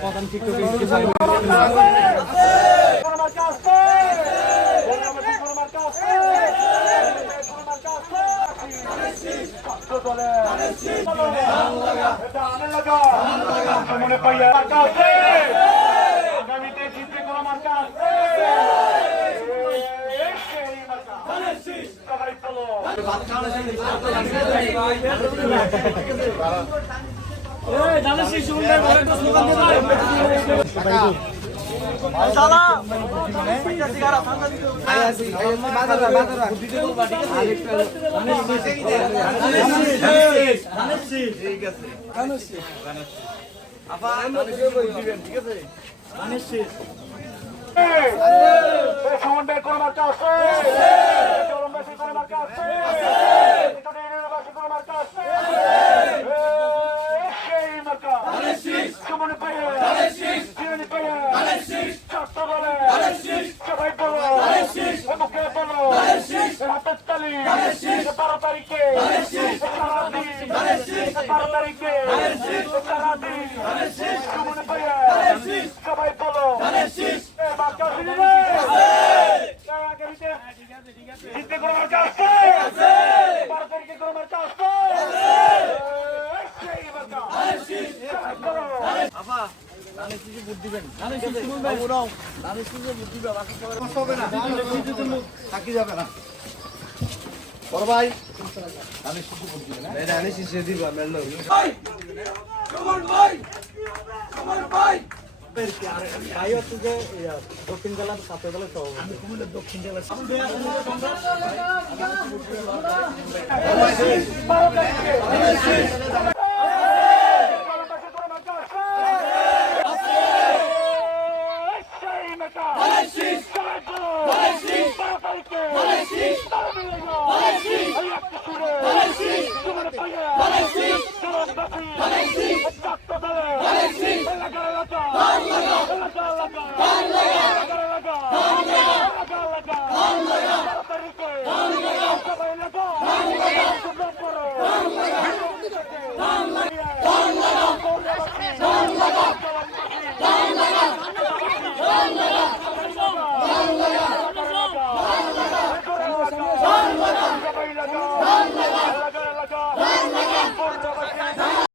প্রধান শিক্ষক মনে পাইয়া আগামীতে জিতবে কোন মার্কা সবাই চলো সমন্বয় কোন মার্কা আছে চরমবাসী কোন মার্কা আছে কোন মার্কা আছে সেই মার্কা সমন্বয় পাইয়া চিরানি পাইয়া ছাত্র বলে সবাই বলো মুখে বলো হাতের তালি 12 তারিখে সারাদিন 12 তারিখে সারাদিন সমন্বয় পাইয়া সবাই বলো মার্কা দিলে জিততে কোনো মার্কা আছে 12 তারিখে কোনো মার্কা আছে সেই মার্কা আপা ধানের শীষে ভোট দিবেন ধানের শীষে ভোট দিবেন বাকি সবার কষ্ট হবে না ধানের শীষে তো থাকি যাবে না বড় ভাই ধানের শীষে ভোট দিবেন না ধানের শীষে দিব মেল ভাই কমন ভাই ভাই হচ্ছে যে দক্ষিণ জেলার ছাত্র দলের সভাপতি আমি কুমিল্লার দক্ষিণ জেলার ছাত্র দলের